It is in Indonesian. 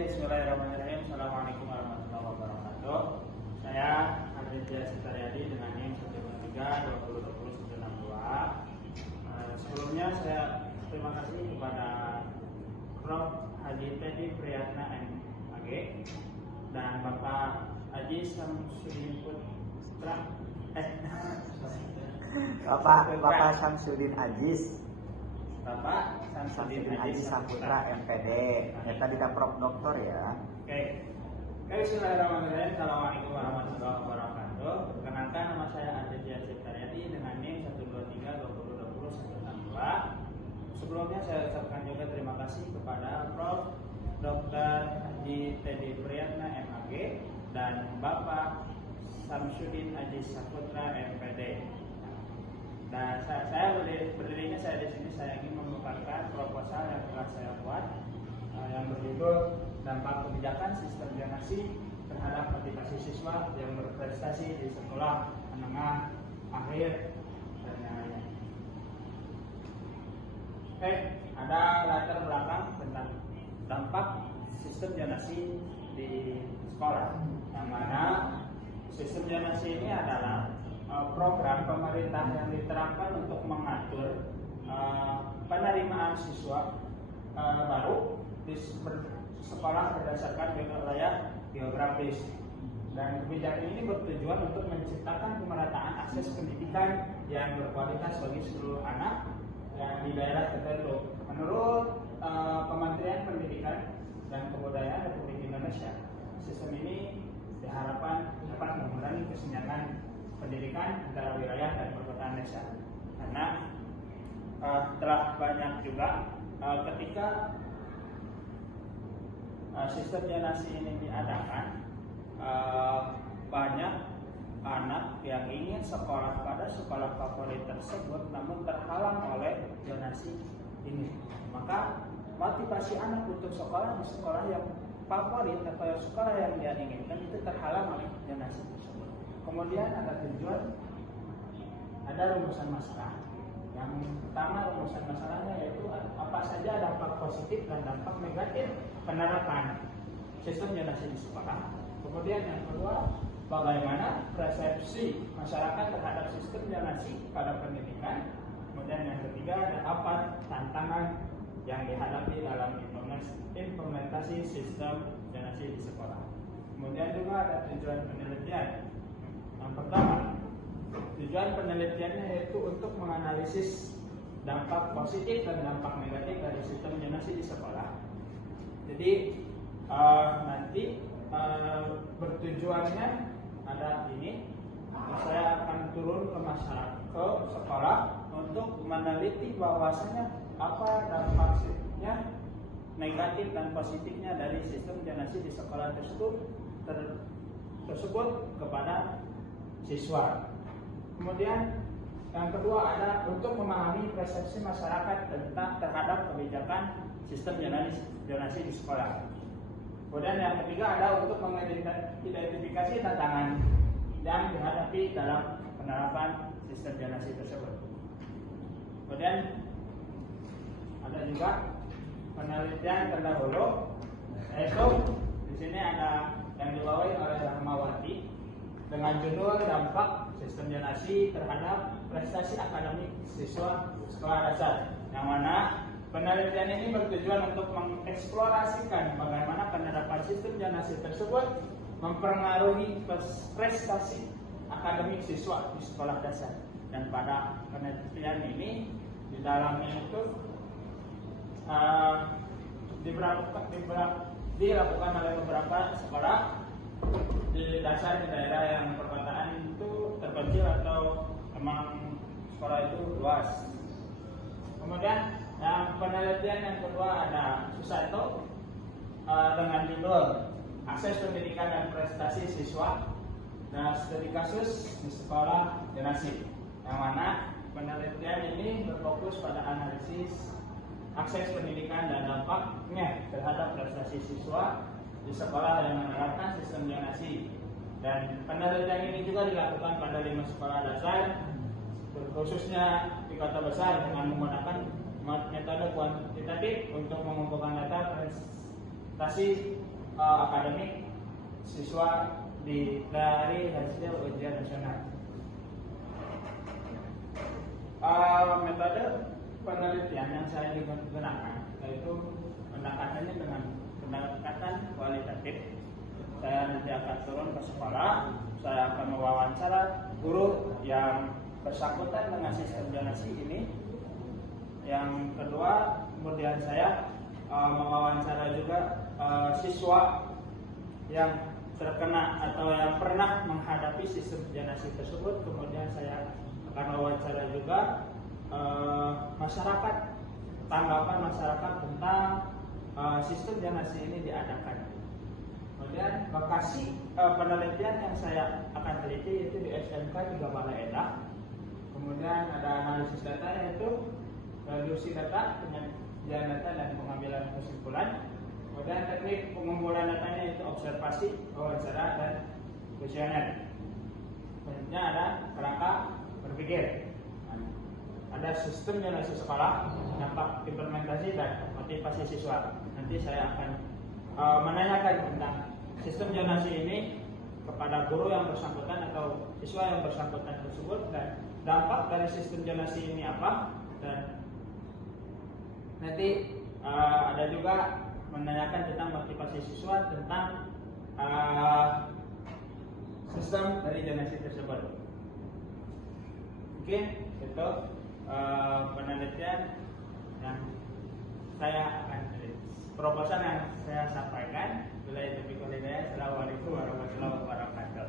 Bismillahirrahmanirrahim. Assalamualaikum warahmatullahi wabarakatuh. Saya Aditya Sitaryadi dengan NIM 123202062. Sebelumnya saya terima kasih kepada Prof. Haji Teddy Priyatna MAG dan Bapak Haji Samsudin Putra Bapak Samsudin Ajis Bapak Samsudin Ajis Saputra MPD. Ya tadi Prof Doktor ya. Oke. Bismillahirrahmanirrahim. Assalamualaikum warahmatullahi wabarakatuh. Perkenalkan, nama saya Aditya Sitaryadi dengan NIM 123202062. Sebelumnya saya ucapkan juga terima kasih kepada Prof. Dr. Haji Teddy Priyatna MAG dan Bapak Samsudin Ajis Saputra MPD. Dan saya berdirinya saya di sini, saya ingin membukakan proposal yang telah saya buat yang berjudul dampak kebijakan sistem zonasi terhadap motivasi siswa yang berprestasi di sekolah menengah akhir dan lainnya. Ada latar belakang tentang dampak sistem zonasi di sekolah, yang mana sistem zonasi ini adalah program pemerintah yang diterapkan untuk mengatur penerimaan siswa baru di sekolah berdasarkan wilayah geografis, dan kebijakan ini bertujuan untuk menciptakan pemerataan akses pendidikan yang berkualitas bagi seluruh anak yang di daerah tertentu. Menurut Kementerian Pendidikan dan Kebudayaan Republik Indonesia, sistem ini diharapkan dapat mengurangi kesenjangan pendidikan antara wilayah dan perkotaan desa, karena telah banyak juga ketika sistem zonasi ini diadakan, banyak anak yang ingin sekolah pada sekolah favorit tersebut namun terhalang oleh zonasi ini. Maka motivasi anak untuk sekolah di sekolah yang favorit atau sekolah yang dia inginkan itu terhalang oleh zonasi tersebut. Kemudian ada tujuan, ada rumusan masalah. Yang pertama rumusan masalahnya yaitu apa saja dampak positif dan dampak negatif penerapan sistem zonasi di sekolah. Kemudian yang kedua, bagaimana persepsi masyarakat terhadap sistem zonasi pada pendidikan. Kemudian yang ketiga, ada apa tantangan yang dihadapi dalam implementasi sistem zonasi di sekolah. Kemudian juga ada tujuan penelitian. Yang pertama, tujuan penelitiannya yaitu untuk menganalisis dampak positif dan dampak negatif dari sistem zonasi di sekolah. Jadi nanti bertujuannya ada ini, saya akan turun ke masyarakat, ke sekolah untuk meneliti bahwasanya apa dampaknya negatif dan positifnya dari sistem zonasi di sekolah tersebut kepada siswa. Kemudian yang kedua ada untuk memahami persepsi masyarakat terhadap kebijakan sistem zonasi di sekolah. Kemudian yang ketiga ada untuk mengidentifikasi tantangan yang dihadapi dalam penerapan sistem zonasi tersebut. Kemudian ada juga penelitian terdahulu, yaitu di sini ada yang dibawahi oleh Rahmawati dengan judul dampak sistem zonasi terhadap prestasi akademik siswa sekolah dasar, yang mana penelitian ini bertujuan untuk mengeksplorasikan bagaimana penerapan sistem zonasi tersebut mempengaruhi prestasi akademik siswa di sekolah dasar. Dan pada penelitian ini di dalamnya itu dilakukan oleh beberapa sekolah di dasar di daerah yang perkotaan itu terpencil atau memang sekolah itu luas. Kemudian yang penelitian yang kedua ada Susanto dengan judul akses pendidikan dan prestasi siswa dan studi kasus di sekolah zonasi, yang mana penelitian ini berfokus pada analisis akses pendidikan dan dampaknya terhadap prestasi siswa di sekolah yang menerapkan sistem zonasi. Dan penelitian ini juga dilakukan pada 5 sekolah dasar, khususnya di kota besar, dengan menggunakan metode kuantitatif untuk mengumpulkan data prestasi akademik siswa dari hasil ujian nasional. Metode penelitian yang saya gunakan yaitu pendekatannya dengan pendekatan kualitatif. Saya nanti akan turun ke sekolah, saya akan mewawancara guru yang bersangkutan dengan sistem zonasi ini. Yang kedua, kemudian saya mewawancara juga siswa yang terkena atau yang pernah menghadapi sistem zonasi tersebut. Kemudian saya akan mewawancara juga masyarakat, tanggapan masyarakat tentang sistem zonasi ini diadakan. Kemudian lokasi penelitian yang saya akan teliti itu di SMK 3 Balaedah. Kemudian ada analisis data yaitu reduksi data, penyajian data dan pengambilan kesimpulan. Kemudian teknik pengumpulan datanya itu observasi, wawancara dan kuesioner. Selanjutnya ada kerangka berpikir. Ada sistem zonasi sekolah, dampak implementasi dan motivasi siswa. Nanti saya akan menanyakan tentang sistem zonasi ini kepada guru yang bersangkutan atau siswa yang bersangkutan tersebut, dan dampak dari sistem zonasi ini apa, dan nanti ada juga menanyakan tentang motivasi siswa tentang sistem dari zonasi tersebut. Mungkin itu penelitian yang saya akan proposal yang saya sampaikan. Bila itu Assalamualaikum warahmatullahi wabarakatuh.